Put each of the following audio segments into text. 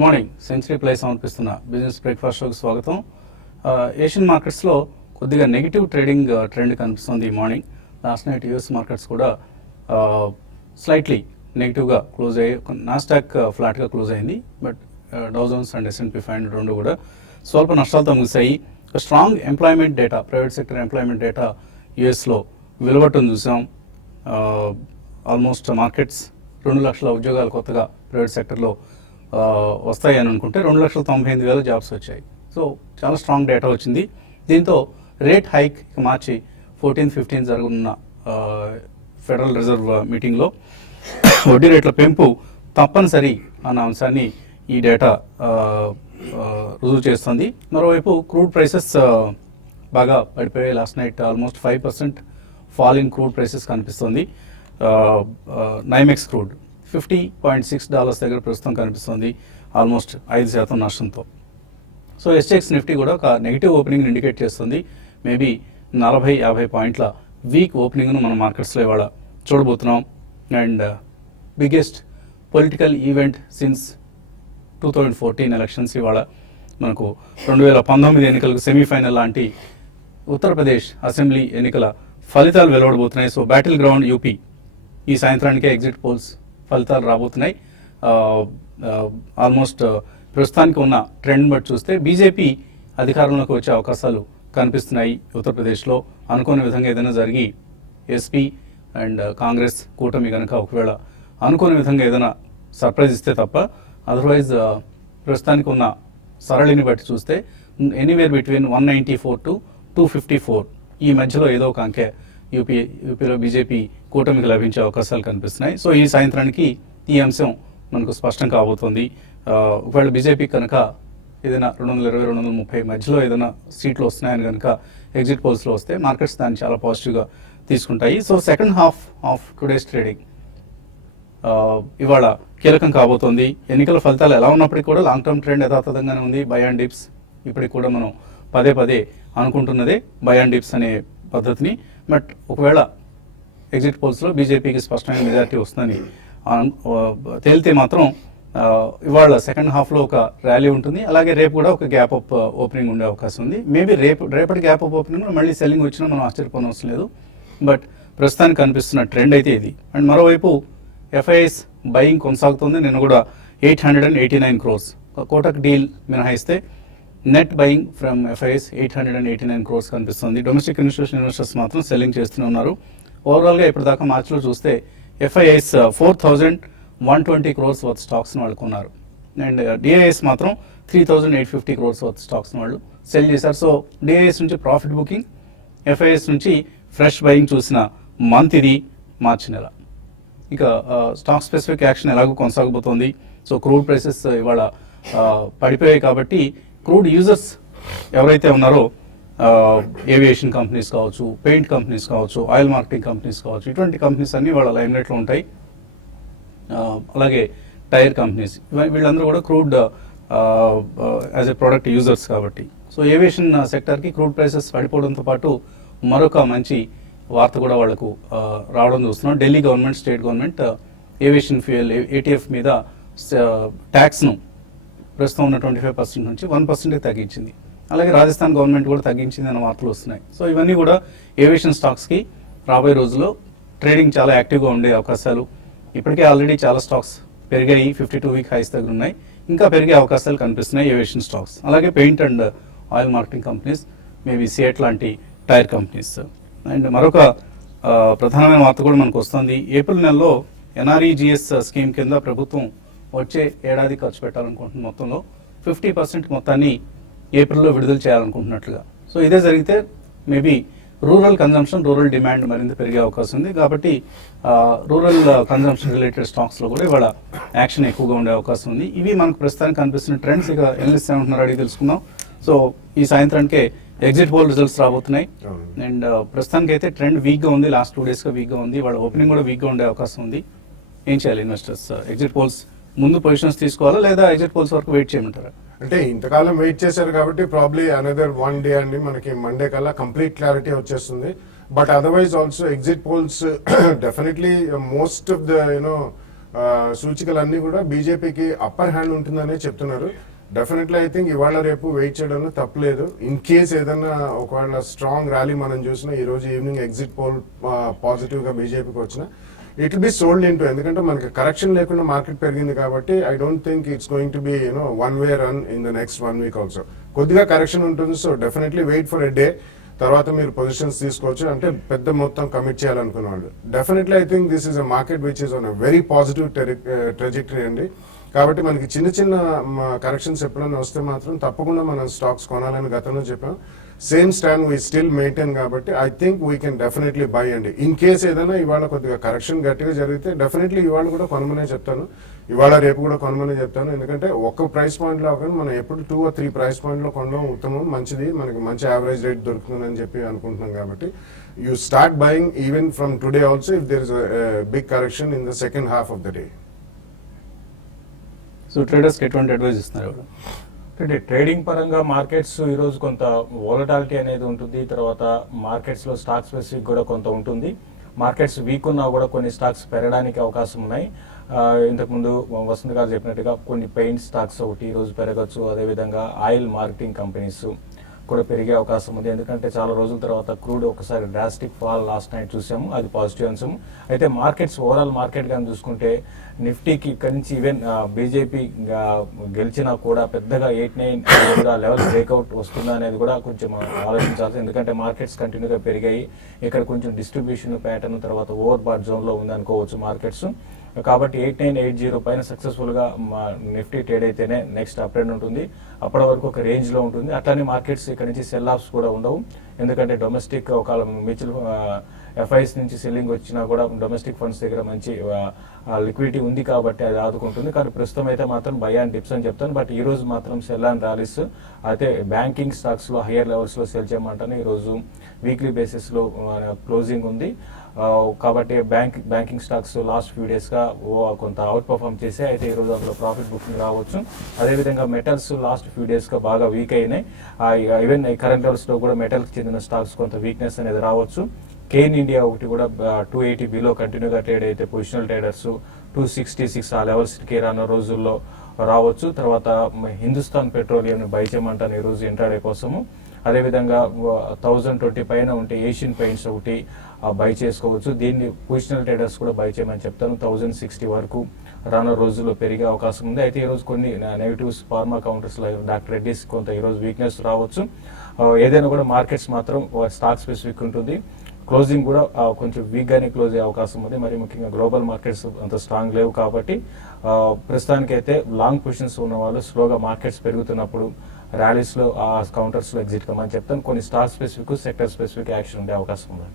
Good morning. Century place సమర్పిస్తున్న business breakfast షోకి స్వాగతం. ఏషియన్ మార్కెట్స్లో కొద్దిగా నెగిటివ్ ట్రేడింగ్ ట్రెండ్ కనిపిస్తుంది ఈ morning. Last night US markets కూడా స్లైట్లీ నెగిటివ్గా క్లోజ్ అయ్యి, నాస్డాక్ ఫ్లాట్గా క్లోజ్ అయింది. But Dow Jones and S&P 500 రెండు కూడా స్వల్ప నష్టాలతో ముగిశాయి. Strong employment data, private sector employment data యూఎస్లో వెలువట్టం చూసాం. ఆల్మోస్ట్ మార్కెట్స్ 2 లక్షల ఉద్యోగాలు కొత్తగా ప్రైవేట్ సెక్టర్లో వస్తాయని అనుకుంటే 2,98,000 జాబ్స్ వచ్చాయి. సో చాలా స్ట్రాంగ్ డేటా వచ్చింది. దీంతో రేట్ హైక్ మార్చి 14, 15 జరగనున్న ఫెడరల్ రిజర్వ్ మీటింగ్లో వడ్డీ రేట్ల పెంపు తప్పనిసరి అన్న అంశాన్ని ఈ డేటా రుజువు చేస్తుంది. మరోవైపు క్రూడ్ ప్రైసెస్ బాగా పడిపోయాయి. Last night almost 5% fall in crude prices కనిపిస్తుంది. నైమెక్స్ క్రూడ్ $50.6 దగ్గర ప్రస్తుతం కనిపిస్తుంది, ఆల్మోస్ట్ 5% నష్టంతో. సో SGX నిఫ్టీ కూడా ఒక నెగిటివ్ ఓపెనింగ్ ఇండికేట్ చేస్తుంది. మేబీ 40-50 పాయింట్ల వీక్ ఓపెనింగ్ను మనం మార్కెట్స్లో ఇవాళ చూడబోతున్నాం. And biggest political event since 2014 elections ఇవాళ మనకు 2019 ఎన్నికలకు సెమీఫైనల్ లాంటి ఉత్తరప్రదేశ్ అసెంబ్లీ ఎన్నికల ఫలితాలు వెలువడబోతున్నాయి. సో బ్యాటిల్ గ్రౌండ్ యూపీ ఈ సాయంత్రానికే ఎగ్జిట్ పోల్స్ ఫలితాలు రాబోతున్నాయి. ఆల్మోస్ట్ ప్రస్తుతానికి ఉన్న ట్రెండ్ బట్టి చూస్తే బీజేపీ అధికారంలోకి వచ్చే అవకాశాలు కనిపిస్తున్నాయి ఉత్తరప్రదేశ్లో. అనుకోని విధంగా ఏదైనా జరిగి ఎస్పీ అండ్ కాంగ్రెస్ కూటమి కనుక ఒకవేళ అనుకోని విధంగా ఏదైనా సర్ప్రైజ్ ఇస్తే తప్ప, అదర్వైజ్ ప్రస్తుతానికి ఉన్న సరళిని బట్టి చూస్తే ఎనీవేర్ బిట్వీన్ 194 to 254 ఈ మధ్యలో ఏదో ఒక అంకె యూపీలో బీజేపీ కూటమికి లభించే అవకాశాలు కనిపిస్తున్నాయి. సో ఈ సాయంత్రానికి ఈ అంశం మనకు స్పష్టం కాబోతోంది. ఒకవేళ బీజేపీ కనుక ఏదైనా 220-230 మధ్యలో ఏదైనా సీట్లు వస్తున్నాయని కనుక ఎగ్జిట్ పోల్స్లో వస్తే మార్కెట్స్ దాన్ని చాలా పాజిటివ్గా తీసుకుంటాయి. So second half of today's trading ఇవాళ కీలకం కాబోతోంది. ఎన్నికల ఫలితాలు ఎలా ఉన్నప్పటికీ కూడా లాంగ్ టర్మ్ ట్రెండ్ యథాతథంగానే ఉంది. బై అండ్ డిప్స్ ఇప్పటికి కూడా మనం పదే అనుకుంటున్నదే బై అండ్ డిప్స్ అనే పద్ధతిని. బట్ ఒకవేళ ఎగ్జిట్ పోల్స్లో బీజేపీకి స్పష్టమైన మెజారిటీ వస్తుందని తేలితే మాత్రం ఇవాళ సెకండ్ హాఫ్లో ఒక ర్యాలీ ఉంటుంది. అలాగే రేపు కూడా ఒక గ్యాప్ అప్ ఓపెనింగ్ ఉండే అవకాశం ఉంది. మేబీ రేపటి గ్యాప్ అప్ ఓపెనింగ్ మళ్ళీ సెల్లింగ్ వచ్చినా మనం ఆశ్చర్యపోనవసరం లేదు. బట్ ప్రస్తుతానికి కనిపిస్తున్న ట్రెండ్ అయితే ఇది. అండ్ మరోవైపు FIIs బయింగ్ కొనసాగుతుంది. నిన్న కూడా 889 crores కోటక్ డీల్ మినహాయిస్తే net buying from FIIs 889 crores కనిపిస్తుంది. డొమెస్టిక్ ఇన్స్టిట్యూషన్ ఇన్వెస్టర్స్ మాత్రం సెల్లింగ్ చేస్తూనే ఉన్నారు. ఓవరాల్గా ఇప్పటిదాకా మార్చిలో చూస్తే FIIs 4,120 crores వర్త్ స్టాక్స్ని వాళ్ళు కొన్నారు. అండ్ DIIs మాత్రం 3,850 crores వర్త్ స్టాక్స్ని వాళ్ళు సెల్ చేశారు. సో DIIs నుంచి ప్రాఫిట్ బుకింగ్, FIIs నుంచి ఫ్రెష్ బయింగ్ చూసిన మంత్ ఇది మార్చి నెల. ఇక స్టాక్ స్పెసిఫిక్ యాక్షన్ ఎలాగో కొనసాగబోతోంది. సో క్రూడ్ ప్రైసెస్ ఇవాళ పడిపోయాయి కాబట్టి క్రూడ్ యూజర్స్ ఎవరైతే ఉన్నారో ఏవియేషన్ కంపెనీస్ కావచ్చు, పెయింట్ కంపెనీస్ కావచ్చు, ఆయిల్ మార్కెటింగ్ కంపెనీస్ కావచ్చు, ఇటువంటి కంపెనీస్ అన్నీ వాళ్ళ లైమ్లైట్లో ఉంటాయి. అలాగే టైర్ కంపెనీస్, వీళ్ళందరూ కూడా crude as a product users కాబట్టి. సో ఏవియేషన్ సెక్టర్కి క్రూడ్ ప్రైసెస్ పడిపోవడంతో పాటు మరొక మంచి వార్త కూడా వాళ్లకు రావడం చూస్తున్నాం. Delhi government, state government aviation fuel ATF మీద ట్యాక్స్ను ప్రస్తుతం ఉన్న 25% నుంచి 1% తగ్గించింది. అలాగే రాజస్థాన్ గవర్నమెంట్ కూడా తగ్గించింది అన్న వార్తలు వస్తున్నాయి. సో ఇవన్నీ కూడా ఏవియేషన్ స్టాక్స్కి రాబోయే రోజుల్లో ట్రేడింగ్ చాలా యాక్టివ్గా ఉండే అవకాశాలు. ఇప్పటికే ఆల్రెడీ చాలా స్టాక్స్ పెరిగాయి, 52 వీక్ హైస్ దగ్గర ఉన్నాయి. ఇంకా పెరిగే అవకాశాలు కనిపిస్తున్నాయి ఏవియేషన్ స్టాక్స్. అలాగే paint and oil marketing companies, maybe CEAT లాంటి టైర్ కంపెనీస్. అండ్ మరొక ప్రధానమైన వార్త కూడా మనకు వస్తుంది. ఏప్రిల్ నెలలో NREGS స్కీమ్ కింద ప్రభుత్వం వచ్చే ఏడాది ఖర్చు పెట్టాలనుకుంటున్న మొత్తంలో 50% మొత్తాన్ని ఏప్రిల్లో విడుదల చేయాలనుకుంటున్నట్లుగా. సో ఇదే జరిగితే maybe rural consumption, rural demand మరింత పెరిగే అవకాశం ఉంది. కాబట్టి రూరల్ కన్జంప్షన్ రిలేటెడ్ స్టాక్స్లో కూడా ఇవాళ యాక్షన్ ఎక్కువగా ఉండే అవకాశం ఉంది. ఇవి మనకు ప్రస్తుతానికి కనిపిస్తున్న ట్రెండ్స్. ఇక ఎనలిస్ట్ ఏమంటున్నారు అడిగి తెలుసుకుందాం. సో ఈ సాయంత్రానికే ఎగ్జిట్ పోల్ రిజల్ట్స్ రాబోతున్నాయి. అండ్ ప్రస్తుతానికి అయితే ట్రెండ్ వీక్గా ఉంది, లాస్ట్ 2 డేస్గా వీక్గా ఉంది. వాళ్ళ ఓపెనింగ్ కూడా వీక్గా ఉండే అవకాశం ఉంది. ఏం చేయాలి ఇన్వెస్టర్స్? ఎగ్జిట్ పోల్స్ ముందు పొజిషన్స్ తీసుకోవాలా లేదా ఎగ్జిట్ పోల్స్ వరకు వెయిట్ చేయమంటారా? అంటే ఇంతకాలం వెయిట్ చేశారు కాబట్టి ప్రాబ్లీ అనదర్ 1 డే అండి మనకి మండే కల్లా కంప్లీట్ క్లారిటీ వచ్చేస్తుంది. But otherwise also exit polls definitely most of the సూచికలన్నీ కూడా బీజేపీకి అప్పర్ హ్యాండ్ ఉంటుందనే చెప్తున్నారు. డెఫినెట్లీ ఐ థింక్ ఇవాళ రేపు వెయిట్ చేయడంలో తప్పలేదు. ఇన్ కేస్ ఏదైనా ఒకవేళ స్ట్రాంగ్ ర్యాలీ మనం చూసినా ఈ రోజు ఈవినింగ్ ఎగ్జిట్ పోల్ పాజిటివ్ గా బీజేపీకి వచ్చిన it will be sold into, ఎందుకంటే మనకి కరెక్షన్ లేకుండా మార్కెట్ పెరిగింది కాబట్టి I don't think it's going to be one way run in the next 1 week also. కొద్దిగా కరెక్షన్ ఉంటుంది. So definitely wait for a day, తర్వాత మీరు పొజిషన్స్ తీసుకోవచ్చు. అంటే పెద్ద మొత్తం కమిట్ చేయాలనుకున్న వాళ్ళు definitely I think this is a market which is on a very positive trajectory అండి. కాబట్టి మనకి చిన్న చిన్న కరెక్షన్స్ ఎప్పుడైనా వస్తే మాత్రం తప్పకుండా మనం స్టాక్స్ కొనాలని గతంలో చెప్పాం. Same stand we still maintain కాబట్టి I think we can definitely buy అండి. ఇన్ కేస్ ఏదైనా ఇవాళ కొద్దిగా కరెక్షన్ గట్టిగా జరిగితే డెఫినెట్లీ ఇవాళ కూడా కొనమనే చెప్తాను, ఇవాళ రేపు కూడా కొనమని చెప్తాను. ఎందుకంటే ఒక్క ప్రైస్ పాయింట్ లో మనం ఎప్పుడు 2 or 3 ప్రైస్ పాయింట్ లో కొనడం ఉత్తమం, మంచిది, మనకి మంచి యావరేజ్ రేట్ దొరుకుతుందని చెప్పి అనుకుంటున్నాం. కాబట్టి you start buying even from today also if there is big correction in the second half of the day. So ట్రేడర్స్కి ఎటువంటి అడ్వైజ్ ఇస్తున్నారు? అంటే ట్రేడింగ్ పరంగా మార్కెట్స్ ఈరోజు కొంత వోలటాలిటీ అనేది ఉంటుంది. తర్వాత మార్కెట్స్లో స్టాక్ స్పెసిఫిక్ కూడా కొంత ఉంటుంది. మార్కెట్స్ వీక్ ఉన్నా కూడా కొన్ని స్టాక్స్ పెరగడానికి అవకాశం ఉన్నాయి. ఇంతకుముందు వసంత్ గారు చెప్పినట్టుగా కొన్ని పెయింట్ స్టాక్స్ ఒకటి ఈరోజు పెరగచ్చు. అదేవిధంగా ఆయిల్ మార్కెటింగ్ కంపెనీస్ కూడా పెరిగే అవకాశం ఉంది. ఎందుకంటే చాలా రోజుల తర్వాత క్రూడ్ ఒకసారి డ్రాస్టిక్ ఫాల్ లాస్ట్ నైట్ చూసాము, అది పాజిటివ్ అంశం. అయితే మార్కెట్స్ ఓవరాల్ మార్కెట్ కానీ చూసుకుంటే నిఫ్టీకి ఇక్కడి నుంచి ఈవెన్ బీజేపీ గెలిచినా కూడా పెద్దగా 8-9 కూడా లెవెల్ బ్రేక్అవుట్ వస్తుందా అనేది కూడా కొంచెం ఆలోచించాల్సి. ఎందుకంటే మార్కెట్స్ కంటిన్యూగా పెరిగాయి. ఇక్కడ కొంచెం డిస్ట్రిబ్యూషన్ ప్యాటర్న్ తర్వాత ఓవర్ బాట్ జోన్లో ఉంది అనుకోవచ్చు మార్కెట్స్. కాబట్టి 8980 పైన సక్సెస్ఫుల్ గా నిఫ్టీ ట్రేడ్ అయితేనే నెక్స్ట్ అప్ ట్రెండ్ ఉంటుంది. అప్పటి వరకు ఒక రేంజ్ లో ఉంటుంది. అట్లానే మార్కెట్స్ ఇక్కడ నుంచి సెల్ ఆఫ్స్ కూడా ఉండవు. ఎందుకంటే డొమెస్టిక్ ఒక మ్యూచువల్ ఎఫ్ఐస్ నుంచి సెల్లింగ్ వచ్చినా కూడా డొమెస్టిక్ ఫండ్స్ దగ్గర మంచి లిక్విడిటీ ఉంది కాబట్టి అది ఆదుకుంటుంది. కానీ ప్రస్తుతం అయితే మాత్రం బై అండ్ డిప్స్ అని చెప్తాను. బట్ ఈ రోజు మాత్రం సెల్ అండ్ ర్యాలీస్ అయితే బ్యాంకింగ్ స్టాక్స్ లో హయ్యర్ లెవెల్స్ లో సెల్ చేయమంటాను. ఈ రోజు వీక్లీ బేసిస్ లో క్లోజింగ్ ఉంది కాబట్టి banking stocks last few days గా కొంత అవుట్ పర్ఫార్మ్ చేసి అయితే ఈ రోజు అందులో ప్రాఫిట్ బుకింగ్ రావచ్చు. అదేవిధంగా మెటల్స్ లాస్ట్ ఫ్యూ డేస్ గా బాగా వీక్ అయినాయి. ఈవెన్ కరెంట్ లెవెల్స్ లో కూడా మెటల్ కి చెందిన స్టాక్స్ కొంత వీక్నెస్ అనేది రావచ్చు. కేన్ ఇండియా ఒకటి కూడా 280 బిలో కంటిన్యూగా ట్రేడ్ అయితే పొజిషనల్ ట్రేడర్స్ 266 ఆ లెవెల్స్ కి రానున్న రోజుల్లో రావచ్చు. తర్వాత హిందుస్థాన్ పెట్రోలియం బై చేయమంటాను ఈ రోజు ఇంట్రాడే కోసము. అదేవిధంగా 1020 పైన ఉంటే ఏషియన్ పెయింట్స్ ఒకటి బై చేసుకోవచ్చు. దీన్ని పొజిషనల్ ట్రేడర్స్ కూడా బై చేయమని చెప్తాను. 1060 వరకు రానున్న రోజుల్లో పెరిగే అవకాశం ఉంది. అయితే ఈరోజు కొన్ని negatives pharma counters doctor Reddy's కొంత ఈరోజు వీక్నెస్ రావచ్చు. ఏదైనా కూడా మార్కెట్స్ మాత్రం స్టాక్ స్పెసిఫిక్ ఉంటుంది. క్లోజింగ్ కూడా కొంచెం వీక్ గానే క్లోజ్ అయ్యే అవకాశం ఉంది. మరి ముఖ్యంగా గ్లోబల్ మార్కెట్స్ అంత స్ట్రాంగ్ లేవు కాబట్టి ప్రస్తుతానికైతే లాంగ్ పొజిషన్స్ ఉన్న వాళ్ళు స్లోగా మార్కెట్స్ పెరుగుతున్నప్పుడు ర్యాలీస్ లో ఆ కౌంటర్స్ లో ఎగ్జిట్ కమని చెప్తాను. కొన్ని stock specific sector specific action ఉండే అవకాశం ఉంది.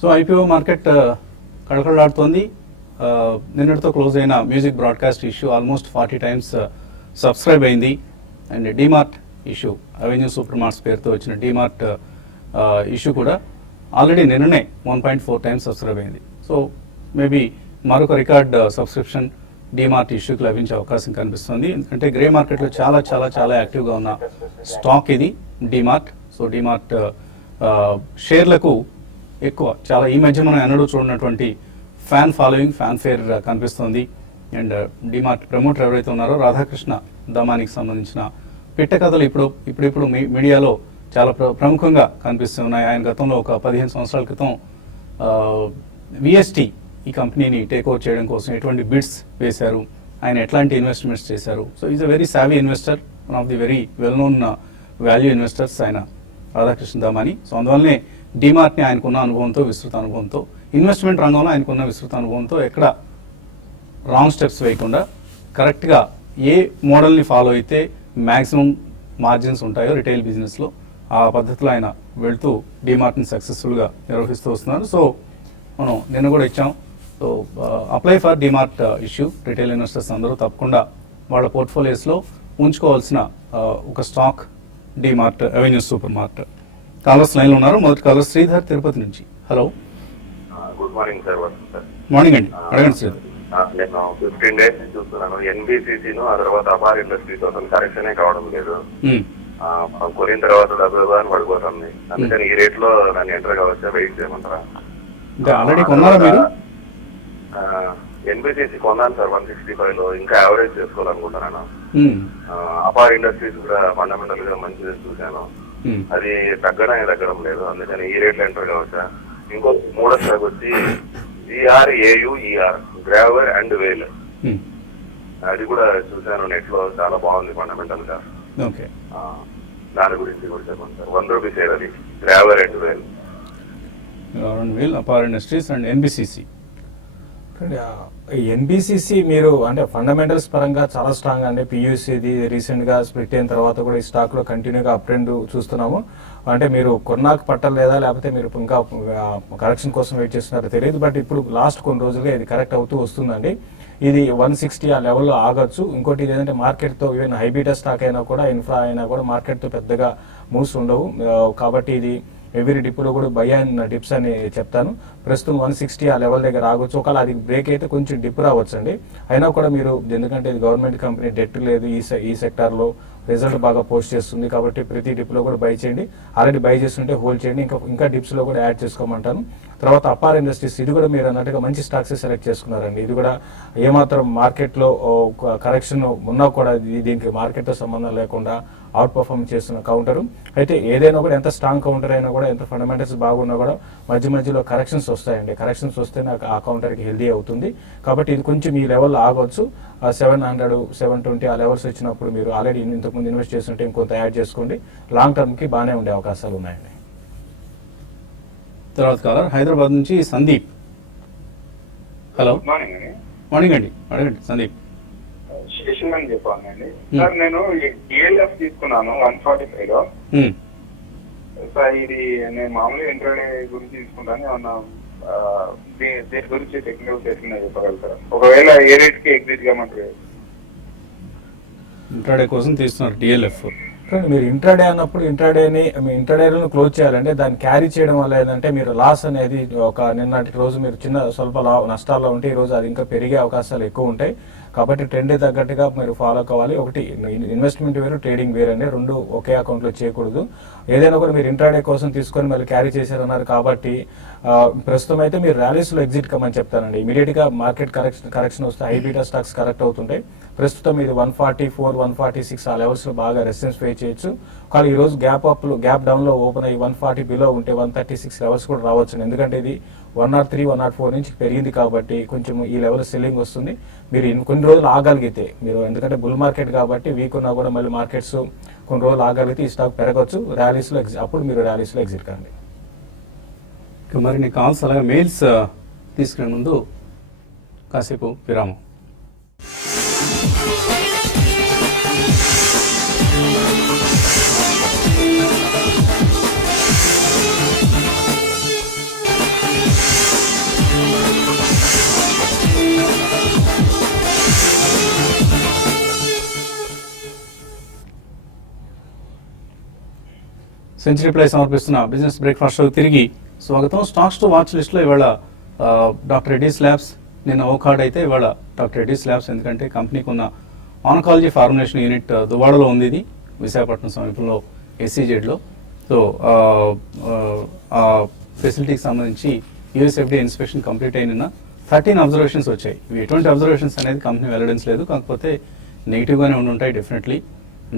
సో ఐపీఓ మార్కెట్ కడకడలాడుతోంది. నిన్నటితో క్లోజ్ అయిన music broadcast issue almost 40 times subscribe అయింది. And DMart issue, avenue super marts పేరుతో వచ్చిన డిమార్ట్ ఇష్యూ కూడా ఆల్రెడీ నిన్ననే 1.4 times సబ్స్క్రైబ్ అయింది. సో మేబీ మరొక రికార్డ్ సబ్స్క్రిప్షన్ డిమార్ట్ ఇష్యూకి లభించే అవకాశం కనిపిస్తుంది. ఎందుకంటే గ్రే మార్కెట్లో చాలా చాలా చాలా యాక్టివ్గా ఉన్న స్టాక్ ఇది డిమార్ట్. సో డిమార్ట్ షేర్లకు ఎక్కువ చాలా ఈ మధ్య మనం ఎన్నడూ చూడనటువంటి ఫ్యాన్ ఫాలోయింగ్, ఫ్యాన్ ఫేర్ కనిపిస్తుంది. అండ్ డిమార్ట్ ప్రమోటర్ ఎవరైతే ఉన్నారో రాధాకృష్ణ దమానికి సంబంధించిన పిట్ట కథలు ఇప్పుడు మీడియాలో చాలా ప్రముఖంగా కనిపిస్తున్నాయి. ఆయన గతంలో ఒక 15 సంవత్సరాల క్రితం విఎస్టీ ఈ కంపెనీని టేక్ ఓవర్ చేయడం కోసం ఎటువంటి బిడ్స్ వేశారు, ఆయన ఎట్లాంటి ఇన్వెస్ట్మెంట్స్ చేశారు. So is a very savvy investor, one of the very well known value investors ఆయన రాధాకృష్ణ దామాని. సో అందువల్లనే డిమార్ట్ని ఆయనకున్న అనుభవంతో, విస్తృత అనుభవంతో, ఇన్వెస్ట్మెంట్ రంగంలో ఆయనకున్న విస్తృత అనుభవంతో ఎక్కడ రాంగ్ స్టెప్స్ వేయకుండా కరెక్ట్గా ఏ మోడల్ని ఫాలో అయితే మ్యాక్సిమం మార్జిన్స్ ఉంటాయో రిటైల్ బిజినెస్లో ఆ పద్ధతిలో ఆయన వెళ్తూ డిమార్ట్ని సక్సెస్ఫుల్గా నిర్వహిస్తూ వస్తున్నారు. సో మనం నిన్న కూడా ఇచ్చాం. So apply for DMart issue. Retail investors అందరూ తప్పకుండా వాళ్ళ పోర్ట్ఫోలియోస్లో ఉంచుకోవాల్సిన ఒక stock DMart Avenue Supermart. Callers లైన్లో ఉన్నారు. మొదటి కాలర్ శ్రీధర్ తిరుపతి నుంచి. Hello, good morning sir. Morning అండి, అడగండి శ్రీధర్. నేను 15 days నుంచి చూస్తున్నాను. ఎన్బిసిసిను ఆ తర్వాత అపార్ ఇండస్ట్రీస్ అసలు కరెక్షనే కావడం లేదు. కొరిన తర్వాత డబ్బులు అని పడిపోతుంది. అందుకని ఈ రేట్ లో నన్ను ఎంటర్ కావచ్చా, వెయిట్ చేయమంటారా? అంటే ఆల్రెడీ కొన్నారా మీరు? ఎన్బిసిసి కొన్నాను సార్ 165 లో, ఇంకా యావరేజ్ చేసుకోవాలనుకుంటున్నాను. మ్మ్. అపార్ ఇండస్ట్రీస్ కూడా ఫండమెంటల్ గా మంచిది చూశాను, మ్మ్. అది తగ్గడం లేదు, అందుకని ఈ రేట్లో ఎంటర్ కావచ్చా? ఇంకో మూడో స్టాక్ వచ్చి GRAUER, గ్రావర్ అండ్ వేల్, మ్మ్. అది కూడా చూశాను నెట్ లో, చాలా బాగుంది ఫండమెంటల్ గా. ఓకే. దాని గురించి కూడా చెప్పండి సార్. 1 రూపీ షేర్ అది, Grauer and Weil. Weil, Apar Industries and NBCC. NBCC మీరు అంటే ఫండమెంటల్స్ పరంగా చాలా స్ట్రాంగ్ అండి. పియూసీది రీసెంట్ గా స్ప్లిట్ అయిన తర్వాత కూడా ఈ స్టాక్ లో కంటిన్యూగా అప్ ట్రెండ్ చూస్తున్నాము. అంటే మీరు కొన్నాక పట్టలేదా, లేకపోతే మీరు ఇంకా కరెక్షన్ కోసం వెయిట్ చేస్తున్నారో తెలియదు, బట్ ఇప్పుడు లాస్ట్ కొన్ని రోజులుగా ఇది కరెక్ట్ అవుతూ వస్తుందండి. ఇది 160 ఆ లెవెల్లో ఆగొచ్చు. ఇంకోటి ఇది ఏంటంటే మార్కెట్తో ఈవెన్ హైబీటా స్టాక్ అయినా కూడా, ఇన్ఫ్రా అయినా కూడా మార్కెట్తో పెద్దగా మూవ్స్ ఉండవు. కాబట్టి ఇది ఎవ్రీ డిప్లో కూడా బై అండ్ డిప్స్ అని చెప్తాను. ప్రస్తుతం 160 ఆ లెవెల్ దగ్గర ఆగొచ్చు. ఒకవేళ అది బ్రేక్ అయితే కొంచెం డిప్ రావచ్చు అండి. అయినా కూడా మీరు, ఎందుకంటే ఇది గవర్నమెంట్ కంపెనీ, డెట్ లేదు, ఈ సెక్టార్లో రిజల్ట్ బాగా పోస్ట్ చేస్తుంది, కాబట్టి ప్రతి డిప్లో కూడా బై చేయండి. ఆల్రెడీ బై చేస్తుంటే హోల్డ్ చేయండి, ఇంకా డిప్స్లో కూడా యాడ్ చేసుకోమంటాను. తర్వాత అపార్ ఇండస్ట్రీస్, ఇది కూడా మీరు అన్నట్టుగా మంచి స్టాక్స్ సెలెక్ట్ చేసుకున్నారండి. ఇది కూడా ఏమాత్రం మార్కెట్లో కరెక్షన్ ఉన్నా కూడా దీనికి మార్కెట్తో సంబంధం లేకుండా అవుట్ పర్ఫార్మ్ చేస్తున్న కౌంటర్. అయితే ఏదైనా కూడా ఎంత స్ట్రాంగ్ కౌంటర్ అయినా కూడా, ఎంత ఫండమెంటల్స్ బాగున్నా కూడా మధ్యలో కరెక్షన్స్ వస్తాయండి. కరెక్షన్స్ వస్తే నాకు ఆ కౌంటర్కి హెల్దీ అవుతుంది. కాబట్టి ఇది కొంచెం ఈ లెవెల్లో ఆగొచ్చు. 700, 720 ఆ లెవెల్స్ వచ్చినప్పుడు మీరు ఆల్రెడీ ఇంతకుముందు ఇన్వెస్ట్ చేస్తుంటే ఇంకొంత యాడ్ చేసుకోండి. లాంగ్ టర్మ్కి బాగానే ఉండే అవకాశాలు ఉన్నాయండి. తర్వాత కాలర్ హైదరాబాద్ నుంచి సందీప్. హలో, మార్నింగ్ అండి. మార్నింగ్ అండి, అడగండి సందీప్. శేషం అని చెప్పానండి సార్. నేను డిఎల్ఎఫ్ తీసుకున్నాను 145 లో. మ్మ్. సార్ ఇది నేను మామూలుగా ఇంటర్డే గురించి తీసుకుంటాను, ఏమన్నా దేని గురించి టెక్నికల్ సెషన్ చెప్పగలుగుతారా? ఒకవేళ ఏ రేట్ కి ఎగ్జిట్ కామంటారు? ఇంట్రాడే కోసం తీస్తున్నారు డిఎల్ఎఫ్. కానీ మీరు ఇంట్రాడే అన్నప్పుడు ఇంట్రాడేలను క్లోజ్ చేయాలంటే దాన్ని క్యారీ చేయడం వల్ల ఏంటంటే మీరు లాస్ అనేది నిన్నటి రోజు మీరు స్వల్ప నష్టాల్లో ఉంటే ఈ రోజు అది ఇంకా పెరిగే అవకాశాలు ఎక్కువ ఉంటాయి. కాబట్టి ట్రెండ్ తగ్గట్టుగా మీరు ఫాలో కావాలి. ఒకటి ఇన్వెస్ట్మెంట్ వేరు, ట్రేడింగ్ వేరు అండి. రెండు ఒకే అకౌంట్లో చేయకూడదు. ఏదైనా కూడా మీరు ఇంట్రాడే కోసం తీసుకొని మళ్ళీ క్యారీ చేశారన్నారు కాబట్టి ప్రస్తుతం అయితే మీరు ర్యాలీస్లో ఎగ్జిట్ కమ్మని చెప్తానండి. ఇమీడియట్గా మార్కెట్ కరెక్షన్ వస్తే హైబీటా స్టాక్స్ కరెక్ట్ అవుతుంటాయి. ప్రస్తుతం ఇది 144, 146 ఆ లెవెల్స్లో బాగా రెసిస్టెన్స్ ఫేస్ చేయొచ్చు. కానీ ఈ రోజు గ్యాప్ డౌన్లో ఓపెన్ అయ్యి 140 బిలో ఉంటే 136 లెవెల్స్ కూడా రావచ్చు. ఎందుకంటే ఇది 103, 104 నుంచి పెరిగింది కాబట్టి కొంచెం ఈ లెవెల్ సెల్లింగ్ వస్తుంది. మీరు కొన్ని రోజులు ఆగలిగితే మీరు, ఎందుకంటే బుల్ మార్కెట్ కాబట్టి వీక్ ఉన్నా కూడా మళ్ళీ మార్కెట్స్ కొన్ని రోజులు ఆగలిగితే ఈ స్టాక్ పెరగచ్చు. ర్యాలీస్లో అప్పుడు మీరు ర్యాలీస్లో ఎగ్జిట్ కండి. మరి నీ కాల్స్ అలాగే మెయిల్స్ తీసుకునే ముందు కాసేపు విరామం. సెంచరీ ప్లై సమర్పిస్తున్న బిజినెస్ బ్రేక్ఫాస్ట్ షోకి తిరిగి స్వాగతం. స్టాక్స్ టు వాచ్ లిస్ట్లో ఇవాళ డాక్టర్ రెడ్డీస్ ల్యాబ్స్, నిన్న ఓకార్డ్ అయితే ఇవాళ డాక్టర్ రెడ్డీస్ ల్యాబ్స్, ఎందుకంటే కంపెనీకి ఉన్న ఆన్కాలజీ ఫార్ములేషన్ యూనిట్ దువాడలో ఉంది. ఇది విశాఖపట్నం సమీపంలో ఎస్సీజెడ్లో. సో ఆ ఫెసిలిటీకి సంబంధించి యూఎస్ఎఫ్డీఏ ఇన్స్పెక్షన్ కంప్లీట్ అయిన 13 అబ్జర్వేషన్స్ వచ్చాయి. ఇవి ఎటువంటి అబ్జర్వేషన్స్ అనేది కంపెనీ వెల్లడించలేదు, కాకపోతే నెగిటివ్గానే ఉంటాయి డెఫినెట్లీ.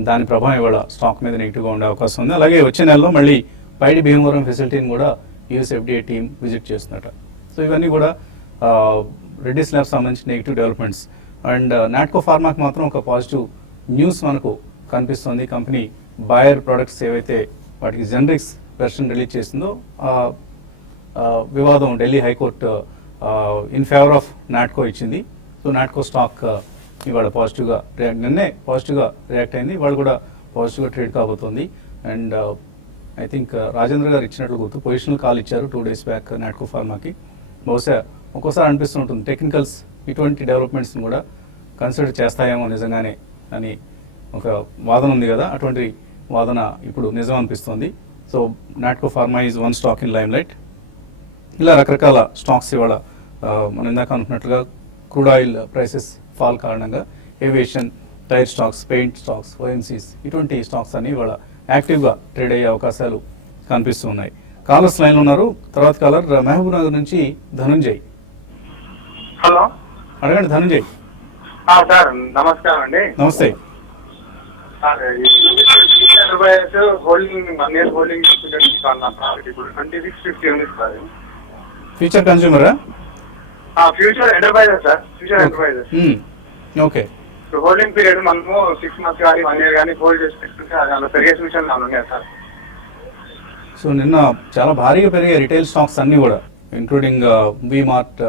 దాని ప్రభావం ఇవాళ స్టాక్ మీద నెగిటివ్గా ఉండే అవకాశం ఉంది. అలాగే వచ్చే నెలలో మళ్ళీ పైడి భీమవరం ఫెసిలిటీని కూడా యూఎస్ఎఫ్డీఏ టీం విజిట్ చేస్తున్నట్టు. సో ఇవన్నీ కూడా రెడ్డీస్ ల్యాబ్స్ సంబంధించిన నెగిటివ్ డెవలప్మెంట్స్. అండ్ నాట్కో ఫార్మాకి మాత్రం ఒక పాజిటివ్ న్యూస్ మనకు కనిపిస్తుంది. కంపెనీ బాయర్ ప్రొడక్ట్స్ ఏవైతే వాటికి జెనరిక్స్ వెర్షన్ రిలీజ్ చేసిందో వివాదం Delhi high court in favour of Natco ఇచ్చింది. సో నాట్కో స్టాక్ ఇవాళ పాజిటివ్గా నిన్నే పాజిటివ్గా రియాక్ట్ అయింది, ఇవాళ కూడా పాజిటివ్గా ట్రేడ్ కాబోతోంది. అండ్ ఐ థింక్ రాజేంద్ర గారు ఇచ్చినట్లు గుర్తు పొజిషనల్ కాల్ ఇచ్చారు 2 days బ్యాక్ నాట్కో ఫార్మాకి. బహుశా ఒక్కోసారి అనిపిస్తుంటుంది టెక్నికల్స్ ఇటువంటి డెవలప్మెంట్స్ని కూడా కన్సిడర్ చేస్తాయేమో నిజంగానే అని ఒక వాదన ఉంది కదా, అటువంటి వాదన ఇప్పుడు నిజం అనిపిస్తుంది. So Natco pharma is one stock in limelight. ఇలా రకరకాల స్టాక్స్ ఇవాళ మనం ఇందాక అనుకున్నట్లుగా క్రూడ్ ఆయిల్ ప్రైసెస్ ఫాల్ కారణంగా aviation, tyre stocks, paint stocks, OMCs ఇటువంటి స్టాక్స్ అన్ని ఇవాళ యాక్టివ్గా ట్రేడ్ అయ్యే అవకాశాలు కనిపిస్తూ ఉన్నాయి. కాలర్స్ లైన్లో ఉన్నారు. తర్వాత కాలర్ మహబూబ్ నగర్ నుంచి ధనుంజయ్. హలో అడగండి ధనంజయ్. సార్ నమస్కారం అండి. నమస్తే. Sir enterprises holding 1 year holding ఇప్పుడు 2650 ఉంది సార్. ఫ్యూచర్ కన్స్యూమరా? Future enterprises sir, future enterprises. Okay. Holding period మనము 6 months కానీ 1 year కానీ హోల్డ్ చేసి పెట్టుకుంటే అందులో పెరిగే సూచనలు ఏమైనా ఉన్నాయా సార్? సో నిన్న చాలా భారీగా పెరిగాయి రిటైల్ స్టాక్స్ అన్నీ కూడా, ఇంక్లూడింగ్ వీమార్ట్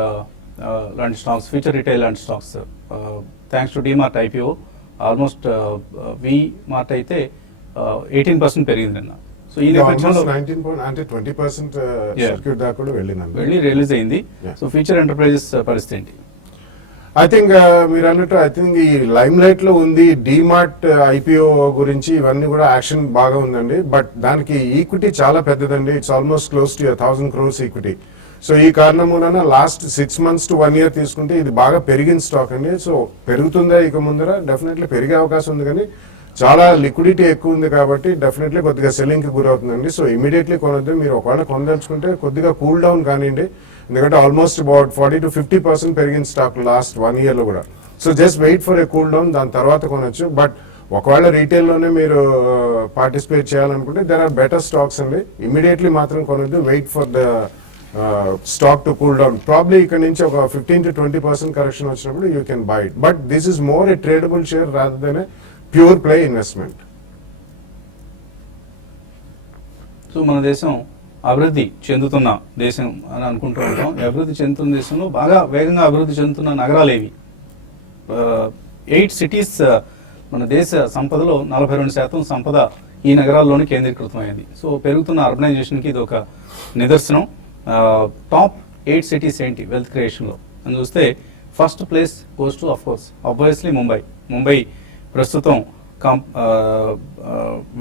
లాంటి స్టాక్స్, ఫ్యూచర్ రిటైల్ లాంటి stocks. Thanks to DMart IPO almost V-Mart అయితే 18% పెరిగింది నిన్న. సో ఈ నేపథ్యంలో 19 అంటే 20% సర్క్యూట్ దాకా కూడా వెళ్ళి రిలీజ్ అయింది. సో ఫ్యూచర్ ఎంటర్ప్రైజెస్ పరిస్థితి ఏంటి? ఐ థింక్ మీరు అన్నట్టు ఐ థింక్ ఈ లైమ్ లైట్ లో ఉంది డీమార్ట్ ఐపీఓ గురించి, ఇవన్నీ కూడా యాక్షన్ బాగా ఉందండి. బట్ దానికి ఈక్విటీ చాలా పెద్దదండి. It's almost close to 1000 crores equity. So ఈ కారణం వలన లాస్ట్ 6 months to 1 year తీసుకుంటే ఇది బాగా పెరిగిన స్టాక్ అండి. సో పెరుగుతుందా ఇక ముందర? డెఫినెట్లీ పెరిగే అవకాశం ఉంది, కానీ చాలా లిక్విడిటీ ఎక్కువ ఉంది కాబట్టి డెఫినెట్లీ కొద్దిగా సెల్లింగ్ కి గురవుతుందండి. So immediately కొనొద్దు. మీరు ఒకవేళ కొనదలుచుకుంటే కొద్దిగా కూల్ డౌన్ కానివ్వండి, ఎందుకంటే ఆల్మోస్ట్ అబౌట్ 40 to 50% పెరిగిన స్టాక్ లాస్ట్ 1 year లో కూడా. So just wait for a cool down, దాని తర్వాత కొనొచ్చు. బట్ ఒకవేళ రీటైల్లోనే మీరు పార్టిసిపేట్ చేయాలనుకుంటే దెర్ ఆర్ బెటర్ స్టాక్స్ అండి. ఇమీడియట్లీ మాత్రం కొనొద్దు, wait for the stock to cool down. Probably ఇక్కడ నుంచి ఒక 15 to 20% కరెక్షన్ వచ్చినప్పుడు you can buy it. But this is more a tradable share rather than a pure play investment. So మన దేశం అభివృద్ధి చెందుతున్న దేశం అని అనుకుంటూ ఉంటాం. అభివృద్ధి చెందుతున్న దేశంలో బాగా వేగంగా అభివృద్ధి చెందుతున్న నగరాలు ఏవి? 8 cities మన దేశ సంపదలో 42% సంపద ఈ నగరాల్లోనే కేంద్రీకృతమైంది. సో పెరుగుతున్న అర్బనైజేషన్కి ఇది ఒక నిదర్శనం. టాప్ 8 cities ఏంటి వెల్త్ క్రియేషన్లో అని చూస్తే first place goes to obviously Mumbai ప్రస్తుతం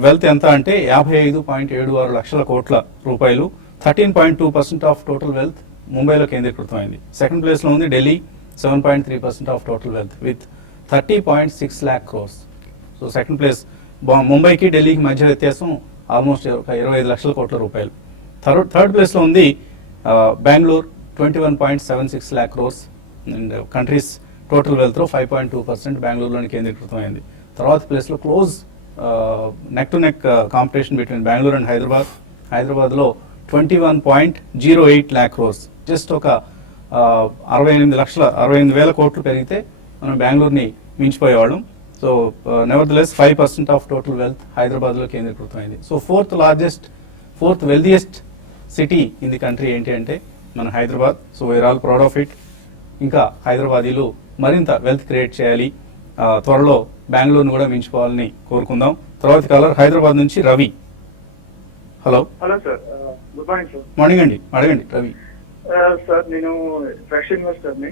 వెల్త్ ఎంత అంటే 55.76 లక్షల కోట్ల రూపాయలు. 13.2% ఆఫ్ టోటల్ వెల్త్ ముంబైలో కేంద్రీకృతమైంది. సెకండ్ ప్లేస్లో ఉంది Delhi, 7.3% of total wealth with 30.6 lakh crores. So second place ముంబైకి ఢిల్లీకి మధ్య వ్యత్యాసం ఆల్మోస్ట్ 25 లక్షల కోట్ల రూపాయలు. థర్డ్ ప్లేస్లో ఉంది Bengaluru, 21.76 lakh crores. And countries total వెల్త్లో 5.2% బెంగళూరులోని కేంద్రీకృతమైంది. తర్వాత ప్లేస్లో close neck to neck competition between Bengaluru and హైదరాబాద్లో 21.08 lakh crores. జస్ట్ ఒక 68,00,000 కోట్లు పెరిగితే మనం బెంగళూరుని మించిపోయేవాళ్ళం. So nevertheless 5% of total wealth హైదరాబాద్లో కేంద్రీకృతమైంది. So fourth wealthiest city in the country ఏంటి అంటే మన Hyderabad. So we are all proud of it. ఇంకా హైదరాబాదీలు మరింత వెల్త్ క్రియేట్ చేయాలి, త్వరలో బెంగళూరును కూడా మించిపోవాలని కోరుకుందాం. తర్వాత కాలర్ హైదరాబాద్ నుంచి Ravi. Hello sir, good morning sir. Morning అండి, అడగండి రవి. సార్ నేను ఫ్రెష్ ఇన్వెస్టర్ ని.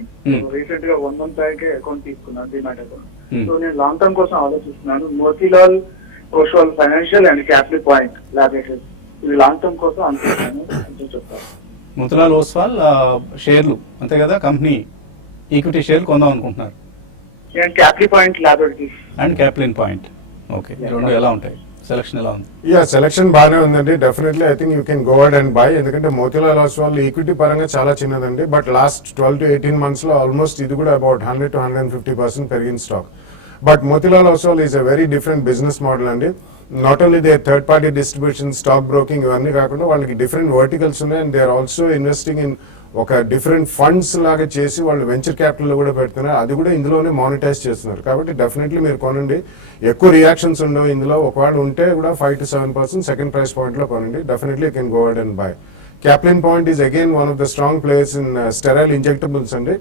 రీసెంట్ గా 1 month బ్యాక్ అకౌంట్ తీసుకున్నాను, డిమాట్ అకౌంట్. సో నేను లాంగ్ టర్మ్ కోసం ఆలోచిస్తున్నాను. Motilal Oswal financial and capital point laboratories, ఇది లాంగ్ టర్మ్ కోసం అనుకుంటున్నాను, చెప్తాను. మోతీలాల్ ఓస్వాల్ షేర్లు అంతే కదా, కంపెనీ ఈక్విటీ షేర్లు కొందాం అనుకుంటున్నారు. Capital point laboratories and Caplin point. Okay, రెండు ఎలా ఉంటాయి? సెలక్షన్ ఎలా ఉంది? సెలక్షన్ బాగానే ఉందండి. Definitely I think you can go ahead and buy. ఎందుకంటే మోతీలాల్ ఓస్వాల్ ఈక్విటీ పరంగా చాలా చిన్నదండి. బట్ లాస్ట్ 12 to 18 months లో ఆల్మోస్ట్ ఇది కూడా అబౌట్ 100 to 150% పెరిగిన స్టాక్. But Motilal Oswal is a very different business model అండి. Not only they third party distribution, stock broking ఇవన్నీ కాకుండా వాళ్ళకి డిఫరెంట్ వర్టికల్స్ ఉన్నాయి. And they are also investing in ఒక డిఫరెంట్ ఫండ్స్ లాగా చేసి వాళ్ళు వెంచర్ క్యాపిటల్ కూడా పెడుతున్నారు. అది కూడా ఇందులోనే మానిటైజ్ చేస్తున్నారు. కాబట్టి డెఫినెట్లీ మీరు కొనండి. ఎక్కువ రియాక్షన్స్ ఉండవు ఇందులో. ఒకవేళ ఉంటే కూడా 5 to 7% సెకండ్ ప్రైస్ పాయింట్ లో కొనండి. Definitely can go ahead and buy. Caplin Point is again one of the strong players in sterile injectables అండి.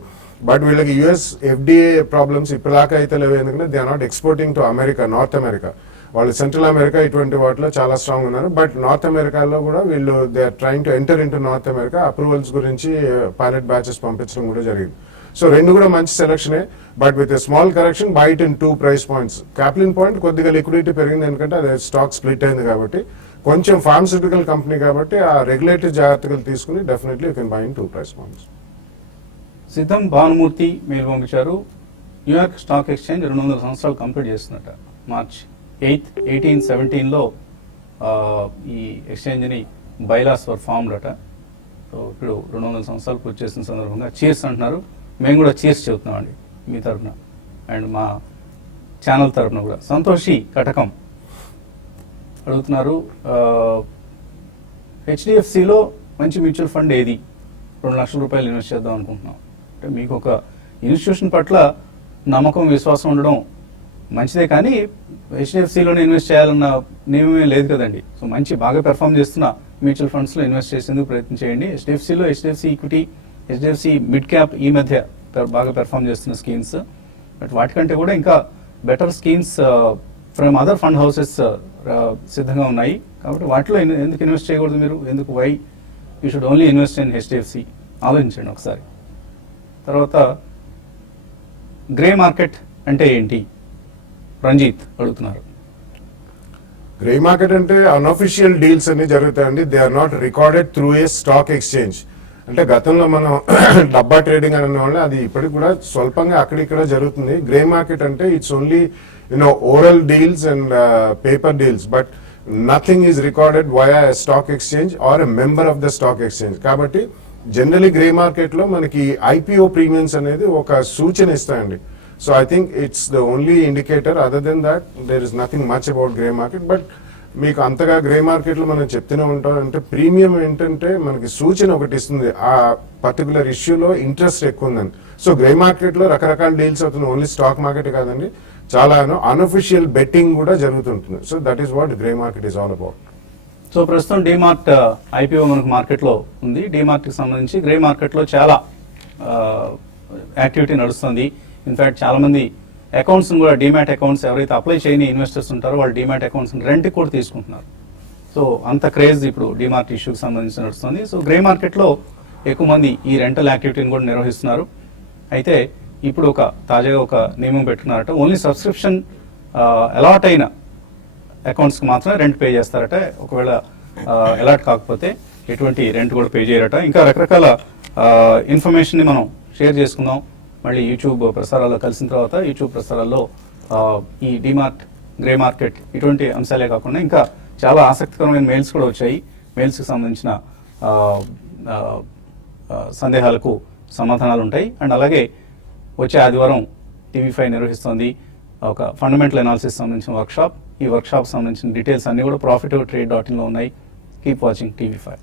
బట్ వీళ్ళకి యుఎస్ FDA ప్రాబ్లమ్స్ ఇప్పటిదాకా అయితే లేవు. ఎందుకంటే they are not exporting to America, North America. వాళ్ళు central America ఇటువంటి వాటిలో చాలా స్ట్రాంగ్ ఉన్నారు. బట్ నార్త్ అమెరికాలో కూడా వీళ్ళు they are trying to enter into north America. Approvals గురించి పైలట్ బ్యాచెస్ పంపించడం కూడా జరిగింది. సో రెండు కూడా మంచి సెలక్షనే. But with a small correction buy it in 2 price points. Caplin point కొద్దిగా లిక్విడిటీ పెరిగింది, ఎందుకంటే అది స్టాక్ స్ప్లిట్ అయింది కాబట్టి. కొంచెం ఫార్మస్యూటికల్ కంపెనీ కాబట్టి ఆ రెగ్యులేటరీ జాగ్రత్తలు తీసుకుని definitely you can by in 2 price points. సిద్ధం భానుమూర్తి మీరు పంపించారు. న్యూయార్క్ స్టాక్ ఎక్స్చేంజ్ 200 సంవత్సరాలు కంప్లీట్ చేస్తున్నట్ట. మార్చ్ 8, 1817లో ఈ ఎక్స్చేంజ్ని బైలాస్ వర్ ఫార్మ్డ్ అట. సో ఇప్పుడు 200 సంవత్సరాలు పూర్తి చేసిన సందర్భంగా చీర్స్ అంటున్నారు. మేము కూడా చీర్స్ చెబుతున్నామండి మీ తరఫున అండ్ మా ఛానల్ తరఫున కూడా. సంతోషి కటకం అడుగుతున్నారు, హెచ్డిఎఫ్సిలో మంచి మ్యూచువల్ ఫండ్ ఏది, 2 లక్షల రూపాయలు ఇన్వెస్ట్ చేద్దాం అనుకుంటున్నాం. అంటే మీకు ఒక ఇన్స్టిట్యూషన్ పట్ల నమ్మకం విశ్వాసం ఉండడం మంచిదే, కానీ హెచ్డిఎఫ్సిలోనే ఇన్వెస్ట్ చేయాలన్న నియమమే లేదు కదండి. సో మంచి బాగా పెర్ఫామ్ చేస్తున్న మ్యూచువల్ ఫండ్స్లో ఇన్వెస్ట్ చేసేందుకు ప్రయత్నం చేయండి. హెచ్డిఎఫ్సిలో HDFC equity, HDFC mid cap ఈ మధ్య బాగా పెర్ఫామ్ చేస్తున్న స్కీమ్స్. బట్ వాటికంటే కూడా ఇంకా better schemes from other fund houses సిద్ధంగా ఉన్నాయి. కాబట్టి వాటిలో ఎందుకు ఇన్వెస్ట్ చేయకూడదు మీరు? ఎందుకు why you should only invest in HDFC? ఆలోచించండి ఒకసారి. తర్వాత గ్రే మార్కెట్ అంటే ఏంటి రంజిత్ అడుగుతున్నారు. గ్రే మార్కెట్ అంటే అన్అఫిషియల్ డీల్స్ అన్ని జరుగుతాయండి. They are not recorded through a stock exchange. అంటే గతంలో మనం డబ్బా ట్రేడింగ్ అని అనే అది ఇప్పటికి కూడా స్వల్పంగా అక్కడిక్కడ జరుగుతుంది. గ్రే మార్కెట్ అంటే it's only oral deals and paper deals, but nothing is recorded via stock exchange or a member of the stock exchange. కాబట్టి జనరలీ గ్రే మార్కెట్ లో మనకి ఐపీఓ ప్రీమియమ్స్ అనేది ఒక సూచన ఇస్తాయండి. So I think it's the only indicator. Other than that there is nothing much about grey market. But మీకు అంతగా grey market లో మనం చెప్తూనే ఉంటాం. అంటే ప్రీమియం ఏంటంటే మనకి సూచన ఒకటి ఇస్తుంది, ఆ పర్టికులర్ ఇష్యూలో ఇంట్రెస్ట్ ఎక్కువ ఉందని. సో గ్రే మార్కెట్ లో రకరకాల డీల్స్ అవుతుంది. ఓన్లీ స్టాక్ మార్కెట్ కాదండి, చాలా అన్అఫిషియల్ బెట్టింగ్ కూడా జరుగుతుంటుంది. So that is what grey market is all about. So ప్రస్తుతం డీమార్ట్ ఐపీఓ మనకు మార్కెట్లో ఉంది. డీమార్ట్కి సంబంధించి గ్రే మార్కెట్లో చాలా యాక్టివిటీ నడుస్తుంది. ఇన్ఫ్యాక్ట్ చాలామంది అకౌంట్స్ని కూడా, డీమ్యాట్ అకౌంట్స్ ఎవరైతే అప్లై చేయని ఇన్వెస్టర్స్ ఉంటారో వాళ్ళు డీమ్యాట్ అకౌంట్స్ని రెంట్కి కూడా తీసుకుంటున్నారు. సో అంత క్రేజ్ ఇప్పుడు డీమార్ట్ ఇష్యూకి సంబంధించి నడుస్తుంది. సో గ్రే మార్కెట్లో ఎక్కువ మంది ఈ రెంటల్ యాక్టివిటీని కూడా నిర్వహిస్తున్నారు. అయితే ఇప్పుడు తాజాగా ఒక నియమం పెట్టుకున్నారట, ఓన్లీ సబ్స్క్రిప్షన్ అలాట్ అయిన అకౌంట్స్కి మాత్రమే రెంట్ పే చేస్తారట. ఒకవేళ అలాట్ కాకపోతే ఎటువంటి రెంట్ కూడా పే చేయరట. ఇంకా రకరకాల ఇన్ఫర్మేషన్ని మనం షేర్ చేసుకుందాం మళ్ళీ యూట్యూబ్ ప్రసారాల్లో కలిసిన తర్వాత. యూట్యూబ్ ప్రసారాల్లో ఈ డీమార్ట్, గ్రే మార్కెట్ ఇటువంటి అంశాలే కాకుండా ఇంకా చాలా ఆసక్తికరమైన మెయిల్స్ కూడా వచ్చాయి. మెయిల్స్కి సంబంధించిన సందేహాలకు సమాధానాలు ఉంటాయి. అండ్ అలాగే వచ్చే ఆదివారం TV5 నిర్వహిస్తోంది ఒక ఫండమెంటల్ అనాలిసిస్ సంబంధించిన వర్క్షాప్. ఈ వర్క్షాప్ సంబంధించిన డీటెయిల్స్ అన్నీ కూడా profitotrade.in లో ఉన్నాయి. Keep watching TV5.